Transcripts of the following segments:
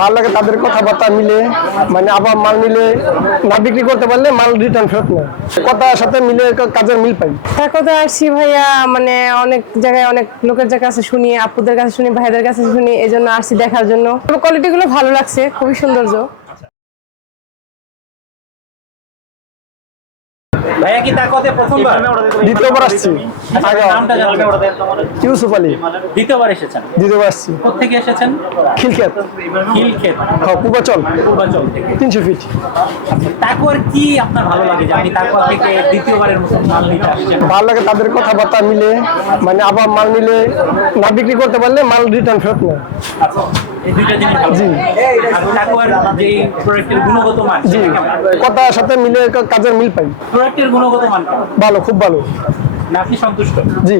ভালো লাগে তাদের কথাবার্তা মিলে মানে আবার মাল মিলে না বিক্রি করতে পারলে মাল রিটার্ন ফেরত নেয়। কথার সাথে মিলে কাজের মিল পাই। তার কথা আসছি ভাইয়া? মানে অনেক জায়গায় অনেক লোকের কাছে শুনি, আপুদের কাছে শুনি, ভাইদের কাছে শুনি এই জন্য আসছি দেখার জন্য। কোয়ালিটি গুলো ভালো লাগছে, খুবই সৌন্দর্য। ভাইয়া কি তাকওয়াতে প্রথমবার? দ্বিতীয়বার আসছি। আগে নামটা জানবেন ইউসুফ আলী। দ্বিতীয়বার এসেছেন। দ্বিতীয়বার আসছি। কোথেকে এসেছেন? খিলক্ষেত। হ্যাঁ পূর্বাচল পূর্বাচল থেকে। তিনশো ফিট। তাকওয়ার কি আপনার ভালো লাগে? যে আপনি থেকে দ্বিতীয়বারের মতো মাল নিতে আসছেন। ভালো লাগে তাদের কথাবার্তা মিলে মানে আবার মাল নিলে না বিক্রি করতে পারলে মাল রিটার্ন ফেরত নেয়। আচ্ছা। কথার সাথে মিলে কাজের মিল পাই। প্রোডাক্টের গুণগত মান ভালো খুব ভালো। নাকি আপনি সন্তুষ্ট? জি।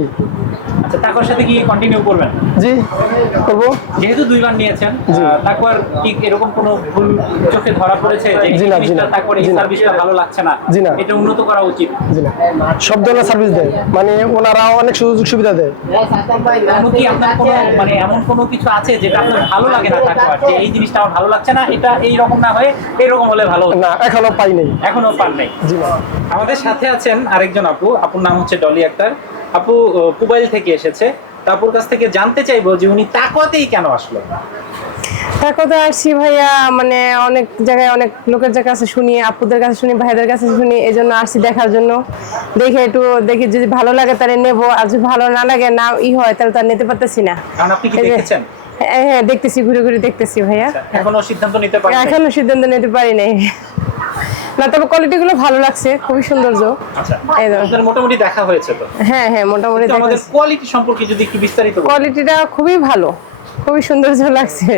আচ্ছা তাকওয়ার সাথে কি কন্টিনিউ করবেন? জি করব। যেহেতু দুইবার নিয়েছেন তাকওয়ার কি এরকম কোনো ভুল চোখে ধরা পড়েছে যে জি না, জিনিসটা তাকওয়ার এই সার্ভিসটা ভালো লাগছে না। এটা উন্নত করা উচিত। জি না। সব ধরনের সার্ভিস দেয়। মানে ওনারা অনেক সুযোগ সুবিধা দেয়। কি আপনার কোনো মানে এমন কোনো কিছু আছে যেটা আপনার ভালো লাগে না তাকওয়ার যে এই জিনিসটা আমার ভালো লাগছে না এটা এই রকম না হয়ে এরকম হলে ভালো না এখনও পাই নাই। এখনও পান নাই। জি আমাদের সাথে আছেন আরেকজন আপু আপুর নাম হচ্ছে ডলি আক্তার। আপু কুবাইল থেকে এসেছে। তাপুর কাছ থেকে জানতে চাইব যে উনি তাকওয়াতেই কেন আসলো? ভাইয়া মানে অনেক জায়গায় অনেক লোকের কাছে শুনি আপুদের কাছে শুনি ভাইদের কাছে শুনি এই জন্য আসছি দেখার জন্য। দেখে একটু দেখি যদি ভালো লাগে তাহলে নেব আর যদি ভালো না লাগে না ই হয় তাহলে তার নিতে পারতেছি না। কারণ আপনি কি দেখেছেন? হ্যাঁ হ্যাঁ দেখতেছি ঘুরে ঘুরে দেখতেছি ভাইয়া। এখনও সিদ্ধান্ত নিতে পারেন এখনও সিদ্ধান্ত নিতে পারি নাই। না তবে কোয়ালিটিগুলো ভালো লাগছে খুবই সৌন্দর্য। আচ্ছা মোটামুটি দেখা হয়েছে তো? হ্যাঁ হ্যাঁ মোটামুটি আমাদের কোয়ালিটি সম্পর্কে যদি একটু বিস্তারিত কোয়ালিটিটা খুবই ভালো খুবই সৌন্দর্য লাগছে।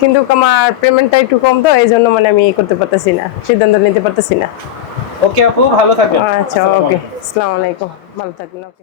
কিন্তু আমার পেমেন্টটা একটু কম তো এই জন্য মানে আমি করতে পারতেছি না সিদ্ধান্ত নিতে পারতেছি না। ওকে আপু ভালো থাকবেন। আচ্ছা ওকে আসসালামু আলাইকুম ভালো থাকবেন ওকে